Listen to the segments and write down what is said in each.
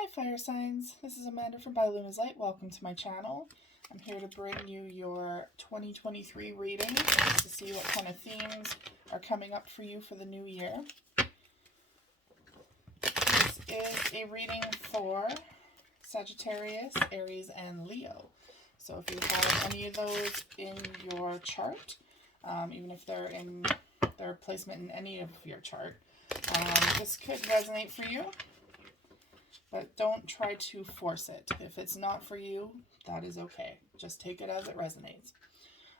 Hi fire signs, this is Amanda from By Luna's Light. Welcome to my channel. I'm here to bring you your 2023 reading just to see what kind of themes are coming up for you for the new year. This is a reading for Sagittarius, Aries, and Leo. So if you have any of those in your chart, even if they're in their placement in any of your chart, this could resonate for you. But don't try to force it. If it's not for you, that is okay. Just take it as it resonates.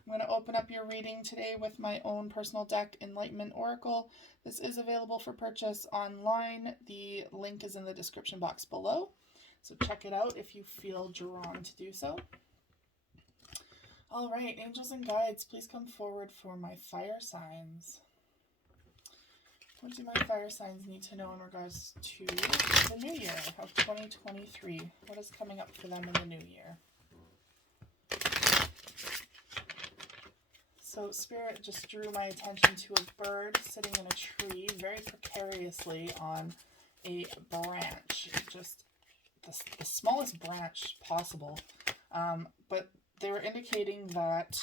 I'm going to open up your reading today with my own personal deck, Enlightenment Oracle. This is available for purchase online. The link is in the description box below. So check it out if you feel drawn to do so. All right, angels and guides, please come forward for my fire signs. What do my fire signs need to know in regards to the new year of 2023? What is coming up for them in the new year? So Spirit just drew my attention to a bird sitting in a tree very precariously on a branch, just the smallest branch possible. But they were indicating that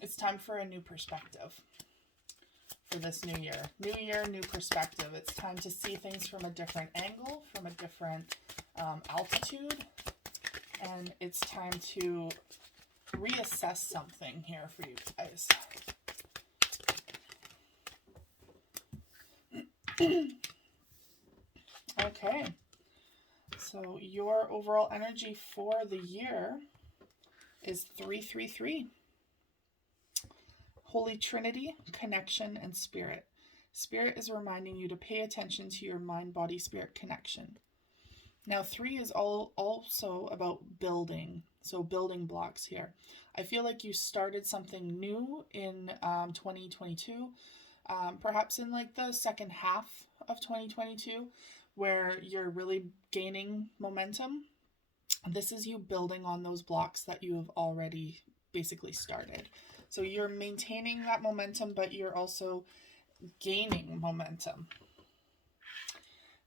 it's time for a new perspective. For this new year. New year, new perspective. It's time to see things from a different angle, from a different altitude, and it's time to reassess something here for you guys. Okay, so your overall energy for the year is 333. Holy Trinity, connection, and spirit. Spirit is reminding you to pay attention to your mind-body-spirit connection. Now, 3 is also about building, so building blocks here. I feel like you started something new in 2022, perhaps in like the second half of 2022, where you're really gaining momentum. This is you building on those blocks that you have already basically started. So you're maintaining that momentum, but you're also gaining momentum.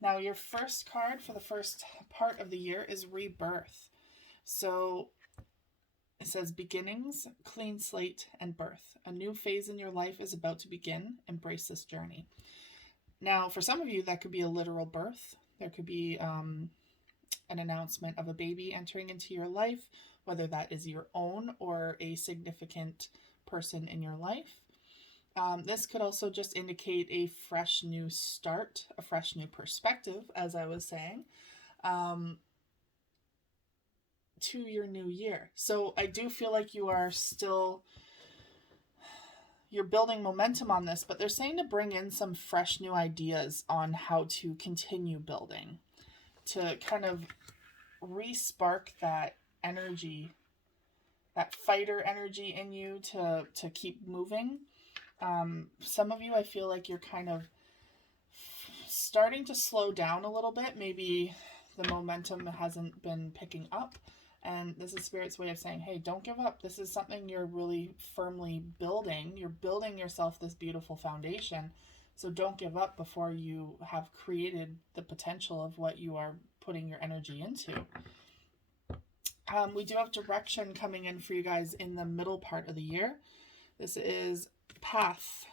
Now, your first card for the first part of the year is Rebirth. So it says beginnings, clean slate, and birth. A new phase in your life is about to begin. Embrace this journey. Now, for some of you, that could be a literal birth. There could be an announcement of a baby entering into your life, whether that is your own or a significant person in your life. This could also just indicate a fresh new start, a fresh new perspective, as I was saying, to your new year. So I do feel like you're building momentum on this, but they're saying to bring in some fresh new ideas on how to continue building, to kind of re-spark that energy, that fighter energy in you to keep moving. Some of you, I feel like you're kind of starting to slow down a little bit. Maybe the momentum hasn't been picking up. And this is Spirit's way of saying, hey, don't give up. This is something you're really firmly building. You're building yourself this beautiful foundation. So don't give up before you have created the potential of what you are putting your energy into. We do have direction coming in for you guys in the middle part of the year. This is path,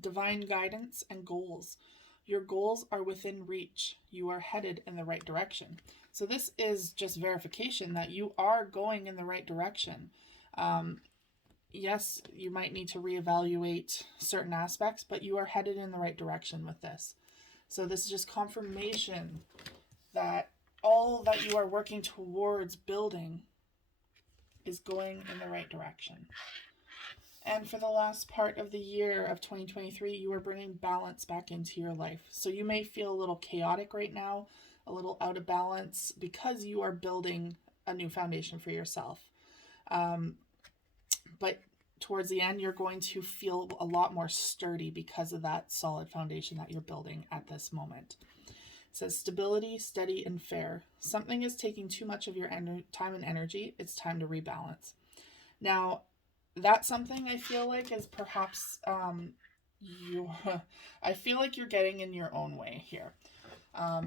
divine guidance, and goals. Your goals are within reach. You are headed in the right direction. So this is just verification that you are going in the right direction. Yes, you might need to reevaluate certain aspects, but you are headed in the right direction with this. So this is just confirmation that all that you are working towards building is going in the right direction. And for the last part of the year of 2023, you are bringing balance back into your life. So you may feel a little chaotic right now, a little out of balance, because you are building a new foundation for yourself. But towards the end, you're going to feel a lot more sturdy because of that solid foundation that you're building at this moment. It says stability, steady, and fair. Something is taking too much of your time and energy. It's time to rebalance. Now, that's something I feel like is perhaps you I feel like you're getting in your own way here.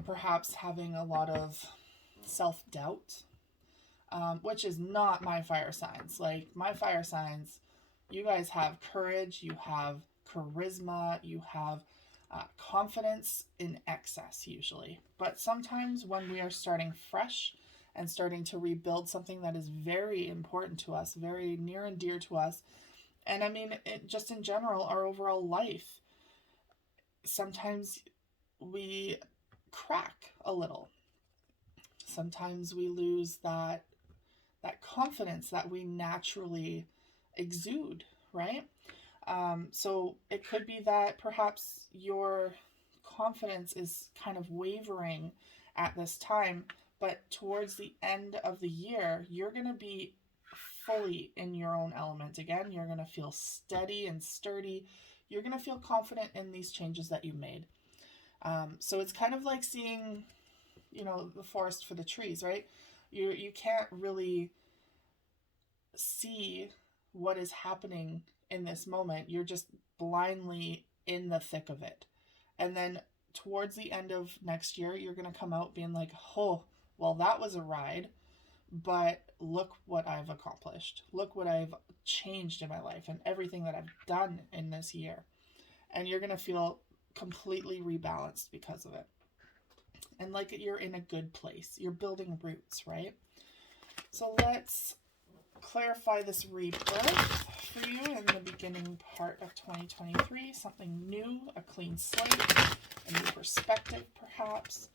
Perhaps having a lot of self-doubt, which is not my fire signs. Like my fire signs, you guys have courage, you have charisma, you have confidence in excess usually. But sometimes when we are starting fresh and starting to rebuild something that is very important to us, very near and dear to us, and I mean, just in general, our overall life, sometimes we crack a little. Sometimes we lose that confidence that we naturally exude, right? So it could be that perhaps your confidence is kind of wavering at this time, but towards the end of the year, you're going to be fully in your own element again. You're going to feel steady and sturdy. You're going to feel confident in these changes that you made. So it's kind of like seeing, the forest for the trees, right? You can't really see what is happening in this moment. You're just blindly in the thick of it. And then towards the end of next year, you're going to come out being like, oh, well, that was a ride, but look what I've accomplished. Look what I've changed in my life and everything that I've done in this year. And you're going to feel completely rebalanced because of it. And like you're in a good place. You're building roots, right? So let's clarify this rebirth for you in the beginning part of 2023. Something new, a clean slate, a new perspective perhaps.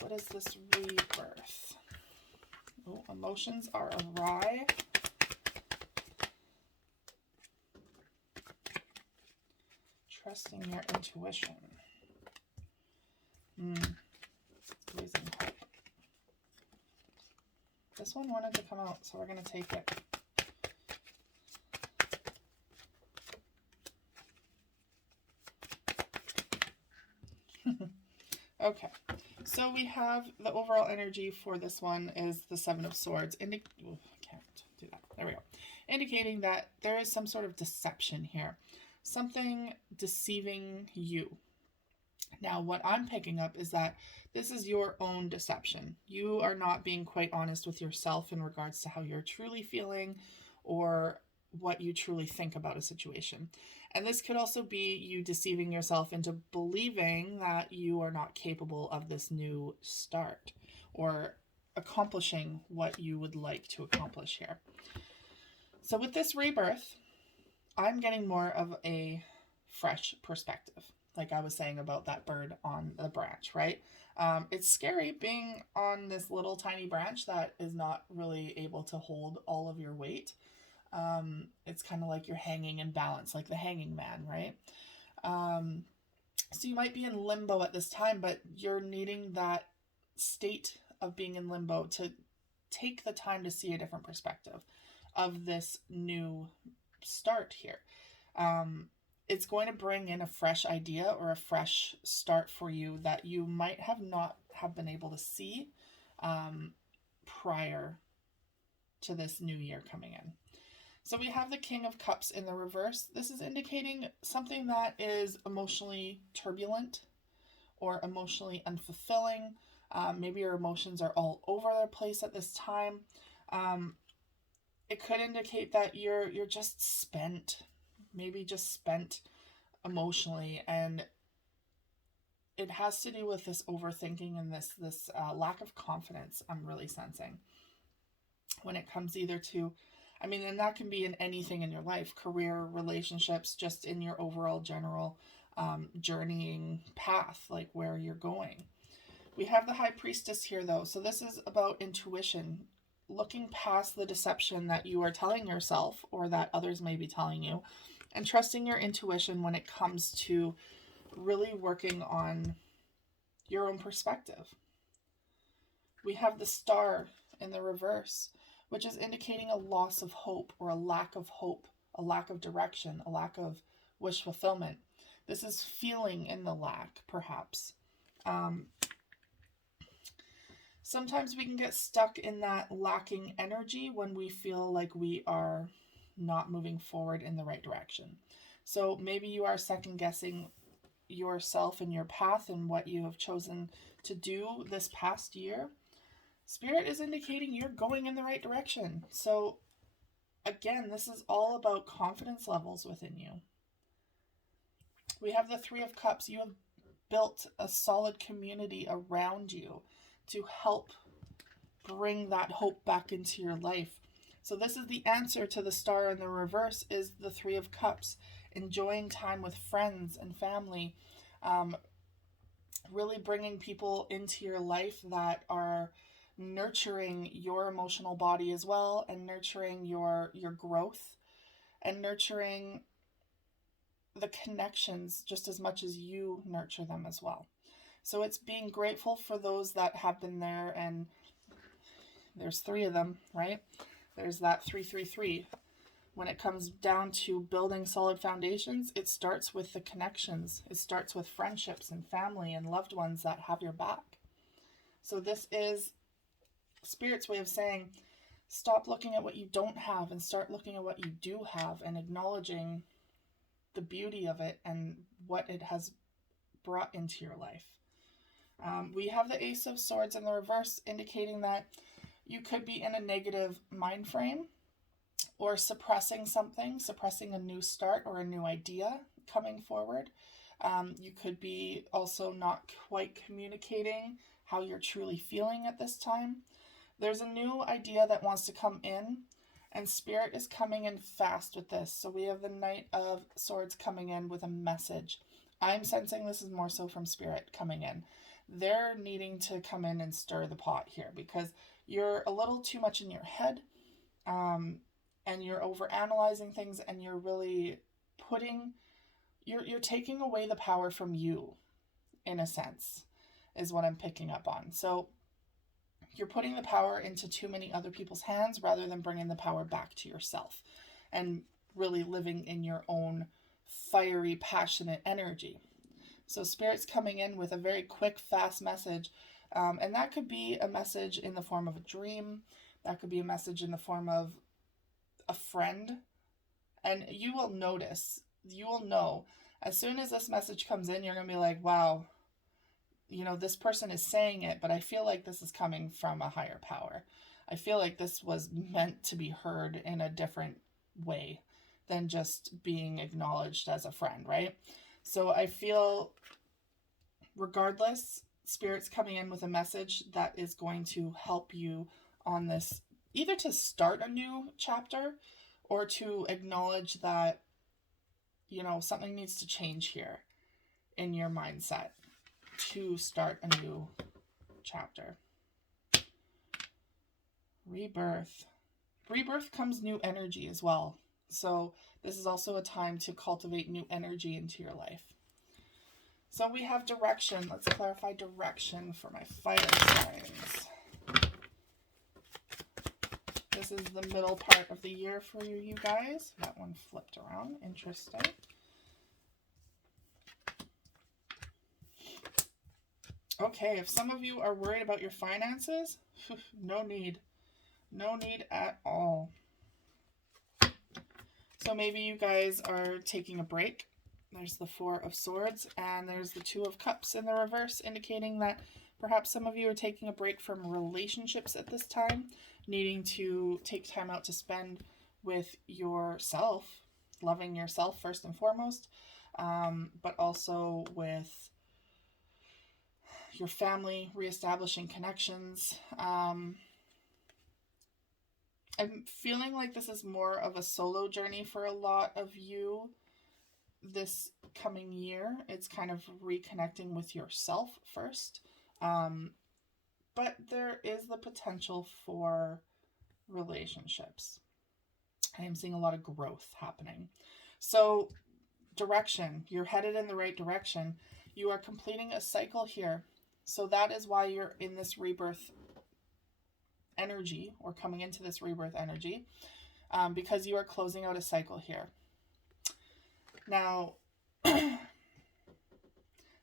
What is this rebirth? Oh, emotions are awry. Trusting your intuition. Losing hope. This one wanted to come out, so we're going to take it. Okay, so we have the overall energy for this one is the Seven of Swords. I can't do that. There we go. Indicating that there is some sort of deception here. Something deceiving you. Now, what I'm picking up is that this is your own deception. You are not being quite honest with yourself in regards to how you're truly feeling or what you truly think about a situation. And this could also be you deceiving yourself into believing that you are not capable of this new start or accomplishing what you would like to accomplish here. So with this rebirth, I'm getting more of a fresh perspective. Like I was saying about that bird on the branch, right? It's scary being on this little tiny branch that is not really able to hold all of your weight. It's kind of like you're hanging in balance, like the hanging man, right? So you might be in limbo at this time, but you're needing that state of being in limbo to take the time to see a different perspective of this new start here. It's going to bring in a fresh idea or a fresh start for you that you might have not have been able to see prior to this new year coming in. So we have the King of Cups in the reverse. This is indicating something that is emotionally turbulent or emotionally unfulfilling. Maybe your emotions are all over the place at this time. It could indicate that you're just spent. Maybe just spent emotionally, and it has to do with this overthinking and this lack of confidence I'm really sensing when it comes either to, and that can be in anything in your life, career, relationships, just in your overall general journeying path, like where you're going. We have the High Priestess here though, so this is about intuition, looking past the deception that you are telling yourself or that others may be telling you, and trusting your intuition when it comes to really working on your own perspective. We have the Star in the reverse, which is indicating a loss of hope or a lack of hope, a lack of direction, a lack of wish fulfillment. This is feeling in the lack, perhaps. Sometimes we can get stuck in that lacking energy when we feel like we are not moving forward in the right direction. So maybe you are second guessing yourself and your path and what you have chosen to do this past year. Spirit is indicating you're going in the right direction. So again, this is all about confidence levels within you. We have the Three of Cups. You have built a solid community around you to help bring that hope back into your life. So this is the answer to the Star in the reverse, is the Three of Cups. Enjoying time with friends and family. Really bringing people into your life that are nurturing your emotional body as well, and nurturing your growth, and nurturing the connections just as much as you nurture them as well. So it's being grateful for those that have been there, and there's three of them, right? There's that 333. When it comes down to building solid foundations, it starts with the connections. It starts with friendships and family and loved ones that have your back. So this is Spirit's way of saying, stop looking at what you don't have and start looking at what you do have, and acknowledging the beauty of it and what it has brought into your life. We have the Ace of Swords in the reverse, indicating that you could be in a negative mind frame, or suppressing something, suppressing a new start or a new idea coming forward. You could be also not quite communicating how you're truly feeling at this time. There's a new idea that wants to come in, and Spirit is coming in fast with this. So we have the Knight of Swords coming in with a message. I'm sensing this is more so from Spirit coming in. They're needing to come in and stir the pot here, because you're a little too much in your head, and you're over analyzing things, and you're really you're taking away the power from you, in a sense, is what I'm picking up on. So you're putting the power into too many other people's hands rather than bringing the power back to yourself and really living in your own fiery, passionate energy. So Spirit's coming in with a very quick, fast message. And that could be a message in the form of a dream. That could be a message in the form of a friend. And you will notice, you will know, as soon as this message comes in, you're going to be like, wow, this person is saying it, but I feel like this is coming from a higher power. I feel like this was meant to be heard in a different way than just being acknowledged as a friend, right? So I feel, regardless, Spirit's coming in with a message that is going to help you on this, either to start a new chapter or to acknowledge that, something needs to change here in your mindset to start a new chapter. Rebirth. Rebirth comes new energy as well. So this is also a time to cultivate new energy into your life. So we have direction. Let's clarify direction for my fire signs. This is the middle part of the year for you guys. That one flipped around. Interesting. Okay, if some of you are worried about your finances, no need. No need at all. So maybe you guys are taking a break. There's the Four of Swords, and there's the Two of Cups in the reverse, indicating that perhaps some of you are taking a break from relationships at this time, needing to take time out to spend with yourself, loving yourself first and foremost, but also with your family, reestablishing connections. I'm feeling like this is more of a solo journey for a lot of you this coming year. It's kind of reconnecting with yourself first. But there is the potential for relationships. I am seeing a lot of growth happening. So direction, you're headed in the right direction. You are completing a cycle here. So that is why you're in this rebirth energy, or coming into this rebirth energy, because you are closing out a cycle here. Now,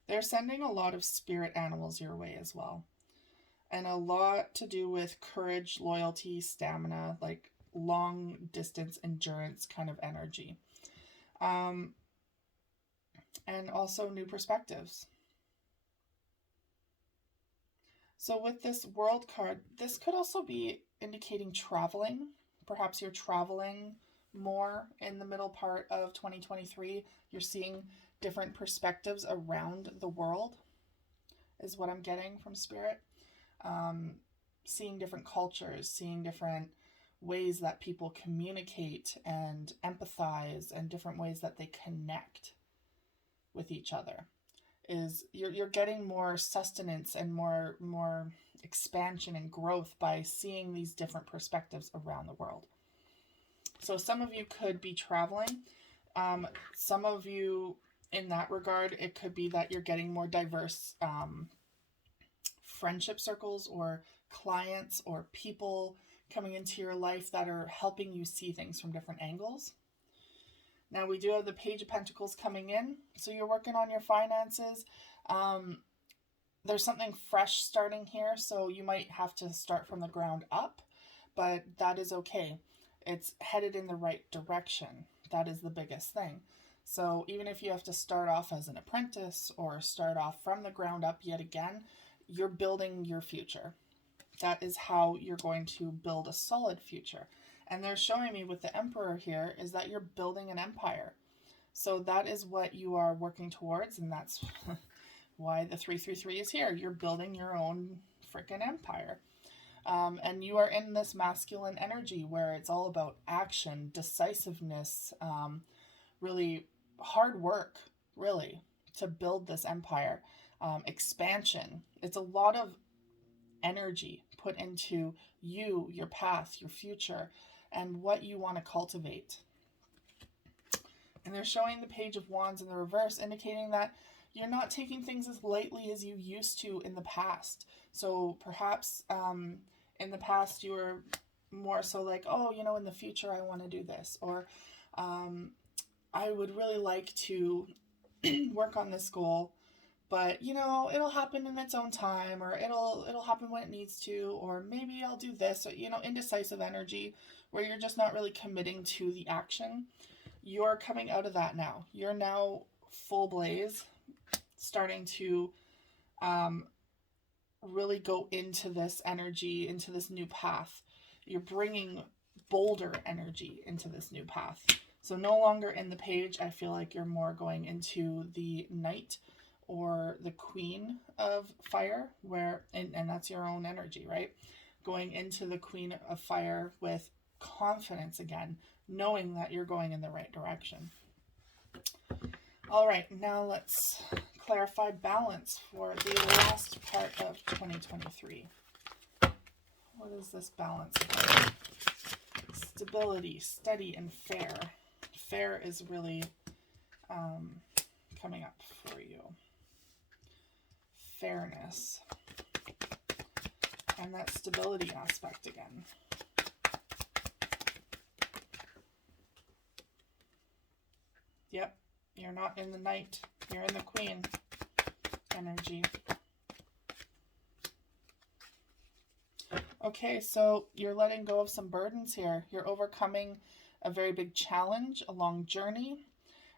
they're sending a lot of spirit animals your way as well. And a lot to do with courage, loyalty, stamina, like long distance endurance kind of energy. and also new perspectives. So with this world card, this could also be indicating traveling. Perhaps you're traveling more in the middle part of 2023. You're seeing different perspectives around the world, is what I'm getting from Spirit. Um, Seeing different cultures, seeing different ways that people communicate and empathize, and different ways that they connect with each other. Is you're getting more sustenance and more expansion and growth by seeing these different perspectives around the world. So some of you could be traveling. Some of you, in that regard, it could be that you're getting more diverse friendship circles or clients or people coming into your life that are helping you see things from different angles. Now we do have the Page of Pentacles coming in, so you're working on your finances. There's something fresh starting here, so you might have to start from the ground up, but that is okay. It's headed in the right direction. That is the biggest thing. So even if you have to start off as an apprentice or start off from the ground up yet again, you're building your future. That is how you're going to build a solid future. And they're showing me with the Emperor here is that you're building an empire. So that is what you are working towards, and that's why the 333 is here. You're building your own freaking empire. And you are in this masculine energy where it's all about action, decisiveness, really hard work, really, to build this empire, expansion. It's a lot of energy put into you, your path, your future, and what you want to cultivate. And they're showing the Page of Wands in the reverse, indicating that you're not taking things as lightly as you used to in the past. So perhaps in the past you were more so like, oh, you know, in the future I want to do this, or I would really like to work on this goal, but you know, it'll happen in its own time, or it'll happen when it needs to, or maybe I'll do this, or, you know, indecisive energy where you're just not really committing to the action. You're coming out of that now. You're now full blaze, starting to really go into this energy, into this new path. You're bringing bolder energy into this new path. So no longer in the Page, I feel like you're more going into the Knight or the Queen of Fire, where, and that's your own energy, right? Going into the Queen of Fire with confidence again, knowing that you're going in the right direction. All right, now let's clarify balance for the last part of 2023. What is this balance about? Stability, steady, and fair. Fair is really coming up for you. Fairness. And that stability aspect again. Yep, you're not in the Knight, you're in the Queen energy. Okay, so you're letting go of some burdens here. You're overcoming a very big challenge, a long journey.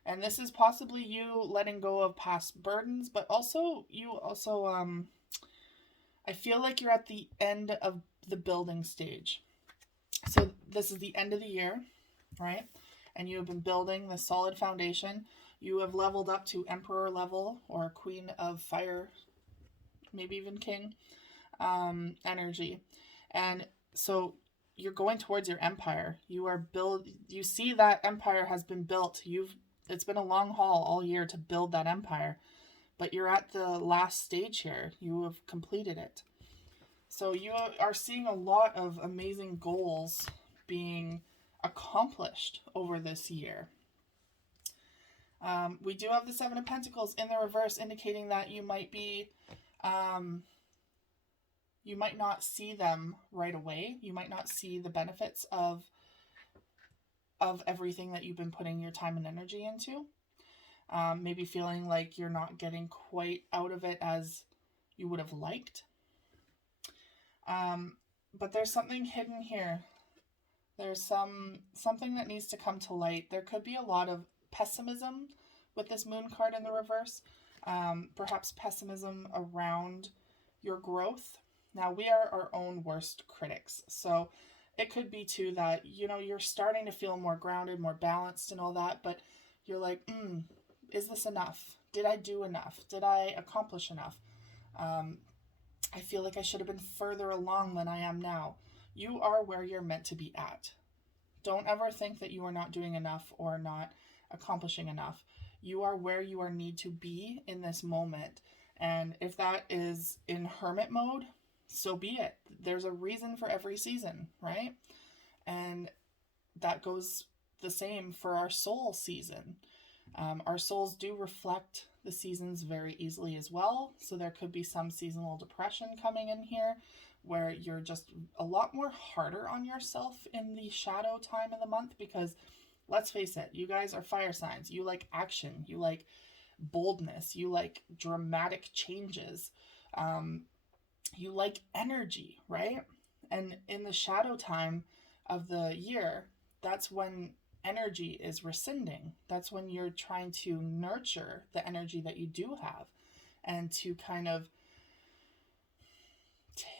And this is possibly you letting go of past burdens, but also I feel like you're at the end of the building stage. So this is the end of the year, right? And you have been building the solid foundation. You have leveled up to Emperor level or Queen of Fire, maybe even King energy. And so you're going towards your empire. You see that empire has been built. It's been a long haul all year to build that empire, but you're at the last stage here. You have completed it. So you are seeing a lot of amazing goals being accomplished over this year. We do have the Seven of Pentacles in the reverse, indicating that you might be, you might not see them right away. You might not see the benefits of everything that you've been putting your time and energy into. Maybe feeling like you're not getting quite out of it as you would have liked. But there's something hidden here. There's something that needs to come to light. There could be a lot of pessimism with this moon card in the reverse. Perhaps pessimism around your growth. Now, we are our own worst critics. So it could be too that, you're starting to feel more grounded, more balanced and all that, but you're like, is this enough? Did I do enough? Did I accomplish enough? I feel like I should have been further along than I am now. You are where you're meant to be at. Don't ever think that you are not doing enough or not accomplishing enough. You are where you are need to be in this moment. And if that is in hermit mode, so be it. There's a reason for every season, right? And that goes the same for our soul season. Our souls do reflect the seasons very easily as well. So there could be some seasonal depression coming in here where you're just a lot more harder on yourself in the shadow time of the month, because let's face it, you guys are fire signs. You like action. You like boldness. You like dramatic changes. You like energy, right? And in the shadow time of the year, that's when energy is rescinding. That's when you're trying to nurture the energy that you do have, and to kind of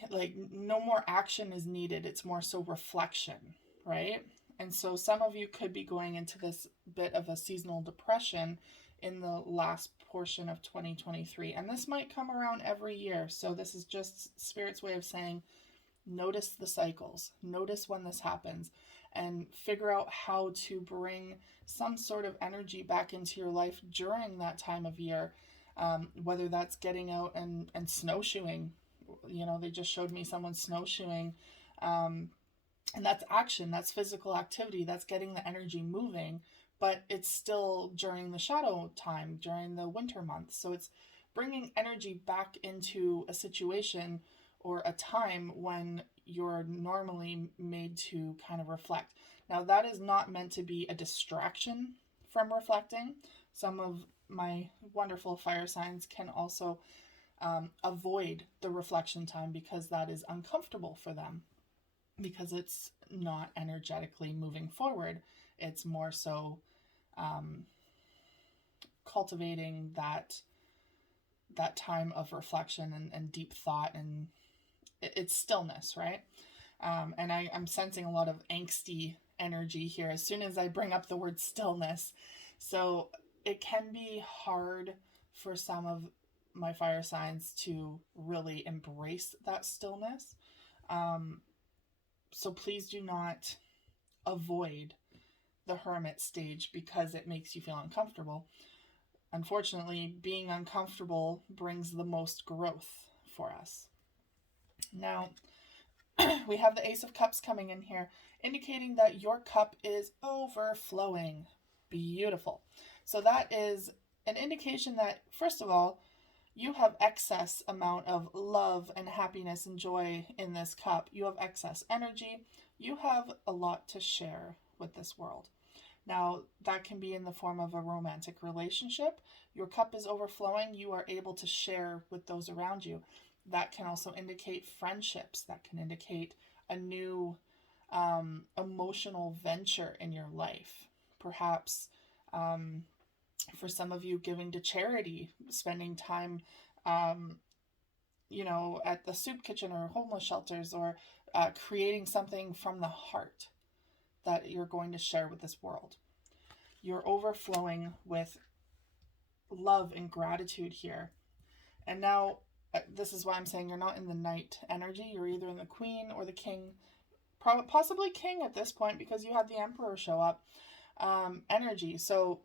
like, no more action is needed. It's more so reflection, right? And so some of you could be going into this bit of a seasonal depression in the last portion of 2023. And this might come around every year. So this is just Spirit's way of saying, notice the cycles, notice when this happens, and figure out how to bring some sort of energy back into your life during that time of year. Whether that's getting out and snowshoeing. They just showed me someone snowshoeing. And that's action, that's physical activity, that's getting the energy moving, but it's still during the shadow time, during the winter months. So it's bringing energy back into a situation or a time when you're normally made to kind of reflect. Now, that is not meant to be a distraction from reflecting. Some of my wonderful fire signs can also avoid the reflection time because that is uncomfortable for them, because it's not energetically moving forward. It's more so cultivating that time of reflection and deep thought, and it's stillness, right? And I'm sensing a lot of angsty energy here as soon as I bring up the word stillness. So it can be hard for some of my fire signs to really embrace that stillness. So please do not avoid the hermit stage because it makes you feel uncomfortable. Unfortunately, being uncomfortable brings the most growth for us. Now, we have the Ace of Cups coming in here, indicating that your cup is overflowing. Beautiful. So that is an indication that, first of all, you have excess amount of love and happiness and joy in this cup. You have excess energy. You have a lot to share with this world. Now, that can be in the form of a romantic relationship. Your cup is overflowing. You are able to share with those around you. That can also indicate friendships. That can indicate a new emotional venture in your life. Perhaps for some of you, giving to charity, spending time, at the soup kitchen or homeless shelters, or creating something from the heart that you're going to share with this world. You're overflowing with love and gratitude here. And now, this is why I'm saying you're not in the knight energy. You're either in the queen or the king, possibly king at this point, because you had the emperor show up energy. So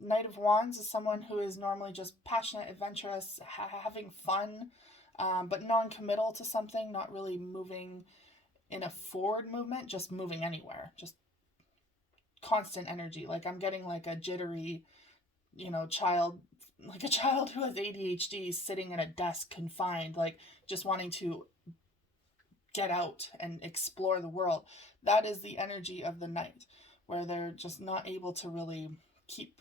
Knight of Wands is someone who is normally just passionate, adventurous, having fun, but non-committal to something, not really moving in a forward movement, just moving anywhere, just constant energy. Like, I'm getting like a jittery, child, like a child who has ADHD sitting at a desk confined, like just wanting to get out and explore the world. That is the energy of the Knight, where they're just not able to really keep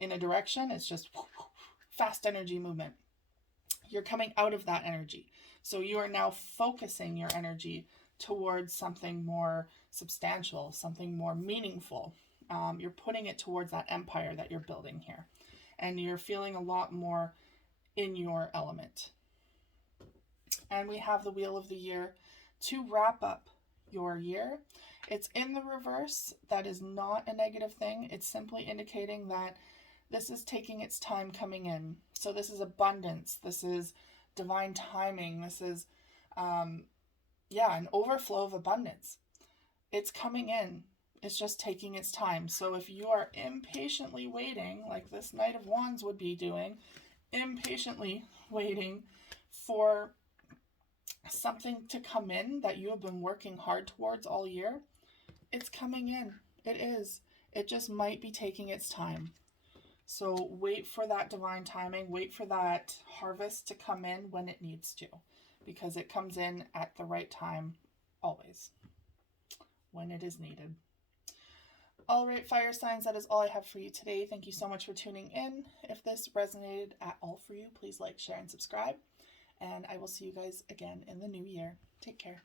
in a direction. It's just fast energy movement. You're coming out of that energy. So you are now focusing your energy towards something more substantial, something more meaningful. you're putting it towards that empire that you're building here. And you're feeling a lot more in your element. And we have the Wheel of the Year to wrap up your year. It's in the reverse. That is not a negative thing. It's simply indicating that this is taking its time coming in. So this is abundance. This is divine timing. This is, an overflow of abundance. It's coming in. It's just taking its time. So if you are impatiently waiting, like this Knight of Wands would be doing, impatiently waiting for something to come in that you have been working hard towards all year, it's coming in. It is. It just might be taking its time. So wait for that divine timing. Wait for that harvest to come in when it needs to, because it comes in at the right time, always, when it is needed. All right, fire signs, that is all I have for you today. Thank you so much for tuning in. If this resonated at all for you, please like, share, and subscribe. And I will see you guys again in the new year. Take care.